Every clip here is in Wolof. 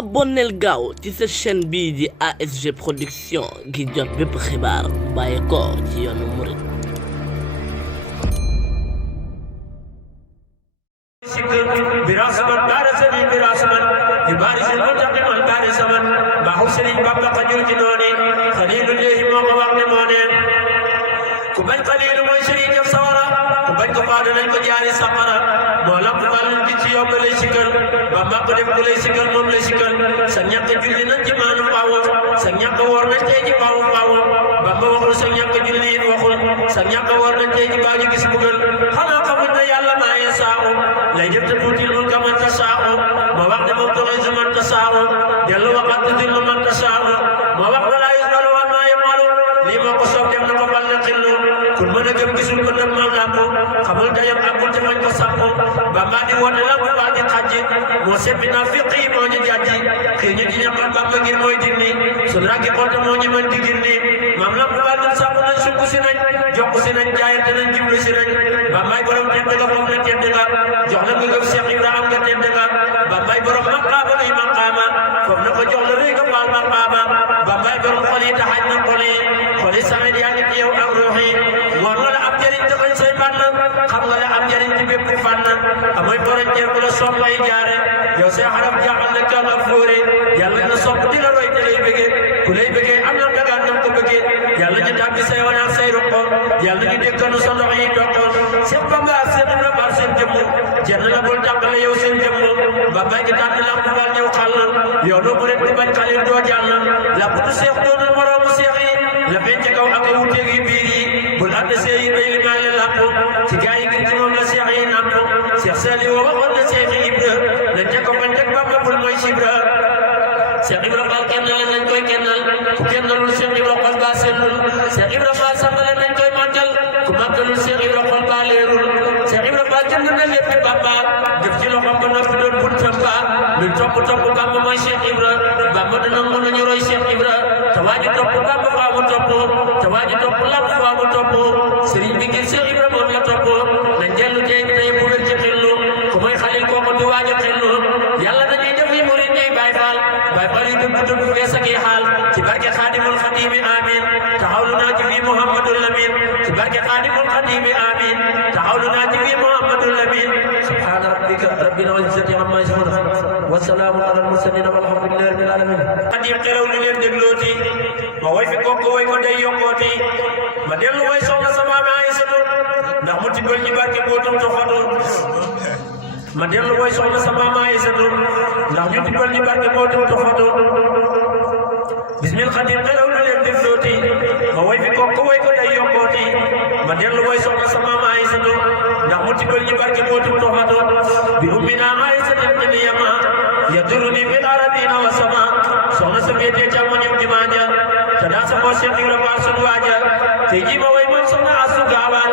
abonneel gaaw ci sa chaîne bii di ASG production gi jot bépp xibaar bàyyi ko ci yoonu murid براسمن بارسني براسمن يبارس المنتقم البارسمن بحسن بابا قدر جنوني خليل الله موقع وقت موني كبن قليل ويشري جف سورا كبن كفادن الكجاري سقرا مولا قبال جيو بلي شكل بابا قدم بلي شكل مم لي شكل سنياك جلي نجمان باو سنياك ورن تيجي باو بابا وقل سنياك جلي وقل سنياك ورن تيجي باو جيس بغل خلا قبل يالا ما يساو لا جبت توتي الملك من تشاء ما وقت مبتغيز من تشاء جل وقت تذل من تشاء ما وقت لا يزال وما يفعل لما قصب يمن قبل نقل كل من جب كسل كن من لاكو قبل دايم أقول تمن كسبو بما دي ودلا بعد الحج موسى بنافقي موجي جاجي كيني دي نقل بابا غير موي ديني سنرا كي قلت موجي من ديني مملا قبل نسابو نشكو سنن جوكو سنن جاير تنن جبل سنن بما يبرم تندلا قوم تندلا joxna ko gëm Cheikh Ibrahim nga tedd nga Bambay borom maqama lay maqama fof na ko jox la rek baal maqama Bambay borom xol yi taxaj na xol yi sama yaa ngi ci yow ak ruuxi war nga la am jëriñ te bañ say fànn xam nga la am jëriñ ci bépp fànn amoy borom ceer bu la sopp lay jaare yow say xarab jaaxal na kan ak fóore yàlla na sopp di la roy te lay bëggee ku lay bëggee am na dagaan nam ko bëggee yàlla ñu tàbbi say wana say ruqo yàlla ñu dékkanu sa ndox yi tokko Cheikh Bamba Cheikh Ibrahim bar seen jëmm jenn la bul tàmbale yow seen jëmm ba bay ci tànn la bal ñëw xàll yow no bu di bañ xalil doo jàll la bu du seex doon moroomu seex yi la feeñ ci kaw ak wuteeg yi biir yi bul àtte see yi bay li maa leen làpp ci gaa yi ngir ci moom la seex yi nàmp seex sali woo waxoon na seex yi Ibra nañ ca ko bañ teg Bamba bul mooy Sibra Seex Ibra Faal kennal nañ koy kennal ku kennalul Seex Ibra xol baa sellul Seex Ibra Faal sambale nañ koy màggal ku màggalul Seex Ibra xol baa leerul Seex Ibra Faal jënd na lépp Bamba def ci loxoom ba noppi doon buntam ba lu topp Bamba mooy Seex Ibra Bamba dana mën nañu roy Seex Ibra te waaji topp Bamba faa mu topp te waaji topp lamp faa mu topp sëriñ bi ngir Seex Ibra moom la topp nañ dellu tey tey bu wér ci xellu ku mooy xalil kooku du waaja xellu yàlla dañuy def yi murid ñuy Baay Faal Baay Faal yi dëgg dëgg fees ak xaal ci barke Xaadimul Xadiimi amin taxawlu naa ci fii Muhammadul Lamin ci barke Xaadimul Xadiimi amin taxawlu naa ci fii Muhammadul Lamin subhaana rabbika rabbil izzati amma yasifuun wa salaamun alal mursaliin walhamdulillahi rabbil aalamiin xadim xelaw li leen déglooti ma way fi kooku way ko day yokkooti ma dellu way soxna sama maam Aysatu ndax mu tibbal ñi barke bootum toxatu ma dellu way soxna sama maam Aysatu ndax ñu tibbal ñi barke bootum toxatu bismil xadim xelaw li leen déglooti ma way fi kooku way ko day yokkooti ma dellu way soxna sama maam Aysatu ndax mu tibbal ñi barke bootum toxatu bi ummina Aysatu niyama yaduruni fil aradina wa sama soxna sa féetee càmmoñam jumaa ja te daa sa moo Seex Ibra Faal sunu waaja tey jii ma way moom soxna Astu Gaawaan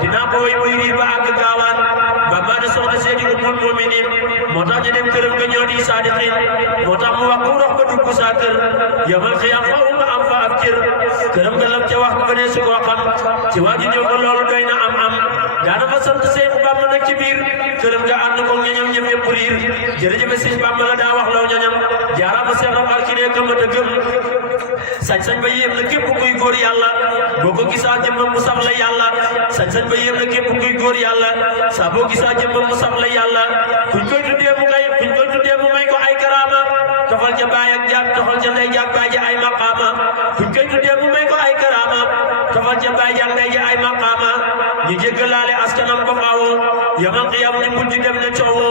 dinaa ko way muy riir ba àgg gaawaan Bamba ne soxna seedi ummul muminin moo tax ñu dem këram nga ñëw di saadiqin moo tax mu wax ku dox ba dugg saa kër yomal xiyam fa nga am fa ab cër këram nga lam ca wax ba ne su koo xam ci waa ji ñëw ba loolu doy na am daana fa sant Seexu Bamba nag ci biir këram nga ànd ko ñoñam ñëpp yëpp riir jërëjëf Sëñ Bamba la daa wax law ñoñam jaaraama Seex Faal ki ne gëm a gëm sañ-sañ ba yéem na képp kuy góor yàlla boo ko gisaa jëmmam mu saf la yàlla sañ-sañ ba yéem na képp kuy góor yàlla saa boo gisaa jëmmam mu saf la yàlla kuñ koy tuddee mu may ko ay karaama toxal ca baay ak jaag toxal ca ndey jaag baay ja ay maqaama kuñ koy tuddee mu may ko ay karaama toxal ca baay jaag ndey ja ay maqaama ñu jéggalaale askanam ba faawo yamal xiyam ñu mujj dem ne coowo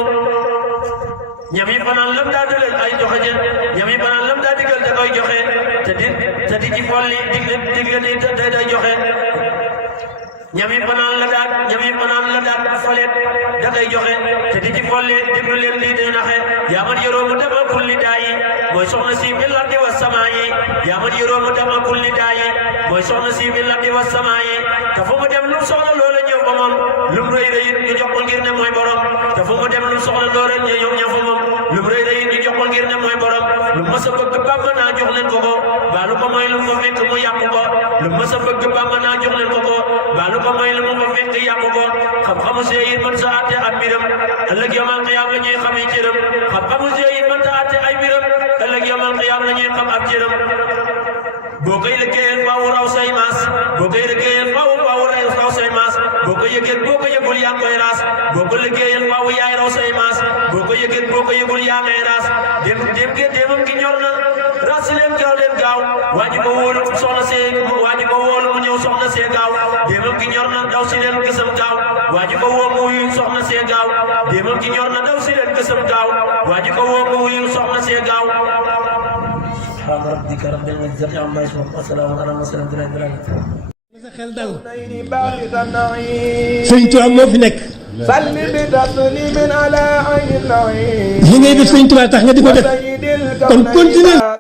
ñam yi fanaan lam daa dëgal ay joxe ja ñam yi fanaan lam daa digal da koy joxe te di ci folli digle ni day joxe ñam yi fanaan la daan folet da koy joxe te di ci folli diglu leen lii day naxe yaa man yoroo mu dama kulli daayi mooy soxna si bil ardi was samaayi yaa man yoroo mu dama kulli daayi mooy soxna si bil ardi was samaayi te fu mu dem lu soxla loola ñëw ba moom lu mu rëy rëy ñu jox ko ngir ne mooy borom te fu mu dem lu soxla loola ñëw fa moom lu mu rëy rëy ñu jox ko ngir ne mooy borom lu mas a bëgg Bamba naa jox leen ko baalu ko mooy lu mu fekk mu yàqu ko lu mas a bëgg Bamba naa jox leen ko baalu ko mooy lu mu fekk yàqu ko xam-xamu see mën sa àtte ab mbiram ëllëg yawmal qiyaam la ñuy xamee cëram xam-xamu see mën sa àtte ay mbiram àqam ab cëram boo koy liggéeyal faaw raw say maas boo koy liggéeyal faaw raw say maas boo ko yëgee boo ko yëgul yaa ngi koy raas boo ko liggéeyal faaw yaay raw say maas boo ko yëgee boo ko yëgul yaa ngay raas demam gi ñor na raas leen gaaw waaji ko wóolu soxna see waaji ko wóolu mu ñëw soxna see gaaw demam gi ñor na daw si leen gësam gaaw waaji ko woo mu wuyu soxna see gaaw demam gi ñor na daw si leen gësam gaaw waaji ko woo mu wuyu soxna see gaaw subhaana rabbika rabbil izzati amma yasifuun wa salaamun alal mursaliin sa xel dal sëñ Tuubaa moo fi nekk li ngay def sëñ Tuubaa tax nga di ko def kon continuer